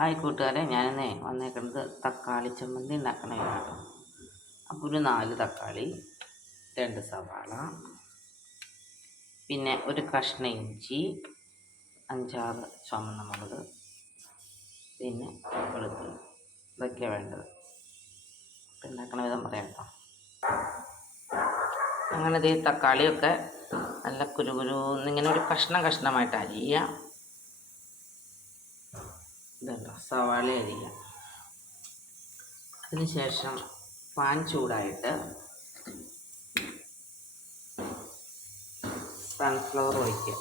Hi കൂട്ടുകാരെ, ഞാനിന്ന് വന്നേക്കുന്നത് തക്കാളി ചമ്മന്തി ഉണ്ടാക്കണ കേട്ടോ. അപ്പോൾ ഒരു 4 തക്കാളി, 2 സവാള, പിന്നെ ഒരു കഷ്ണം ഇഞ്ചി, 5-6 ചുവന്ന മുളക്, പിന്നെ വെളുത്തുള്ളി. ഇതൊക്കെയാണ് വേണ്ടത്. ഉണ്ടാക്കണ വിധം പറയാം കേട്ടോ. അങ്ങനെ ഈ തക്കാളിയൊക്കെ നല്ല കുരുകുരുന്നിങ്ങനെ ഒരു കഷ്ണമായിട്ട് അരിയുക. ഇതുണ്ടോ, സവാള അരിയുക. അതിനുശേഷം പാൻ ചൂടായിട്ട് സൺഫ്ലവർ ഒഴിക്കുക.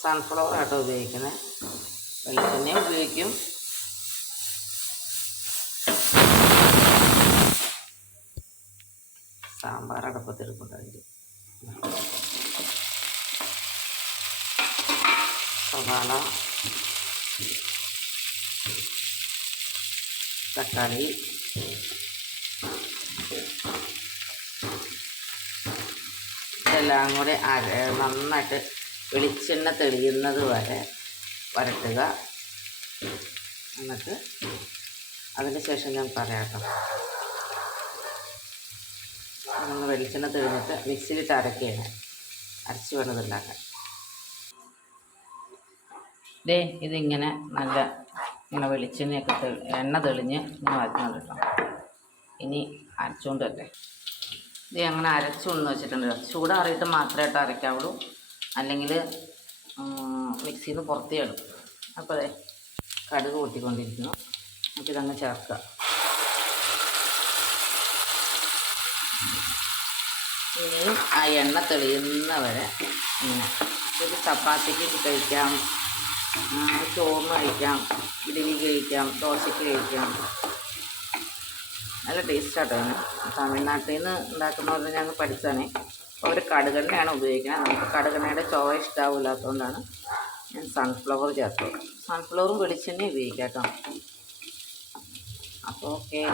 സൺഫ്ലവർ ആട്ടോ ഉപയോഗിക്കുന്നത്. വെളിച്ചെണ്ണ ഉപയോഗിക്കും. സാമ്പാർ അടുപ്പത്തെടുക്കുന്നുണ്ട്. സവാള, തക്കാളി, ഇതെല്ലാം കൂടെ നന്നായിട്ട് വെളിച്ചെണ്ണ തെളിയുന്നത് വരെ വരട്ടുക. എന്നിട്ട് അതിന് ശേഷം ഞാൻ പറയാം കേട്ടോ. നമ്മൾ വെളിച്ചെണ്ണ തെളിഞ്ഞിട്ട് മിക്സിയിലിട്ട് അരക്കുകയാണ്. അരച്ച് വേണം ഇതുണ്ടാക്കാൻ. ഇതിങ്ങനെ നല്ല ഇങ്ങനെ വെളിച്ചെണ്ണയൊക്കെ എണ്ണ തെളിഞ്ഞ് ഇങ്ങനെ വരയ്ക്കണം കേട്ടോ. ഇനി അരച്ചുകൊണ്ട് വരട്ടെ. ഇത് അങ്ങനെ അരച്ചുകൊണ്ട് വെച്ചിട്ടുണ്ട്. ചൂടാറിയിട്ട് മാത്രമായിട്ട് അരയ്ക്കാവുള്ളൂ, അല്ലെങ്കിൽ മിക്സിയിൽ നിന്ന് പുറത്തേ എടുക്കും. അപ്പോൾ അതെ കടുക് പൊട്ടിക്കൊണ്ടിരിക്കുന്നു. നമുക്കിതങ്ങ് ചേർക്കുക. ഇനിയും ആ എണ്ണ തെളിയുന്നവരെ ഇങ്ങനെ ഒരു ചപ്പാത്തിക്ക് കഴിക്കാം, ചോറിന് കഴിക്കാം, ഇഡ്ഡലി കഴിക്കാം, ദോശയ്ക്ക് കഴിക്കാം. നല്ല ടേസ്റ്റാട്ടോ. തമിഴ്നാട്ടിൽ നിന്ന് ഉണ്ടാക്കുന്നവരെ ഞങ്ങൾ പഠിച്ചതാണ്. അപ്പോൾ അവർ കടുകെണ്ണയാണ് ഉപയോഗിക്കുന്നത്. നമുക്ക് കടുകെണ്ണയുടെ ചുവ ഇഷ്ടാവില്ലാത്തതുകൊണ്ടാണ് ഞാൻ സൺഫ്ലവർ ചേർത്തത്. സൺഫ്ലവറും വെളിച്ചെണ്ണയും ഉപയോഗിക്കാം കേട്ടോ. അപ്പോൾ ഓക്കെ.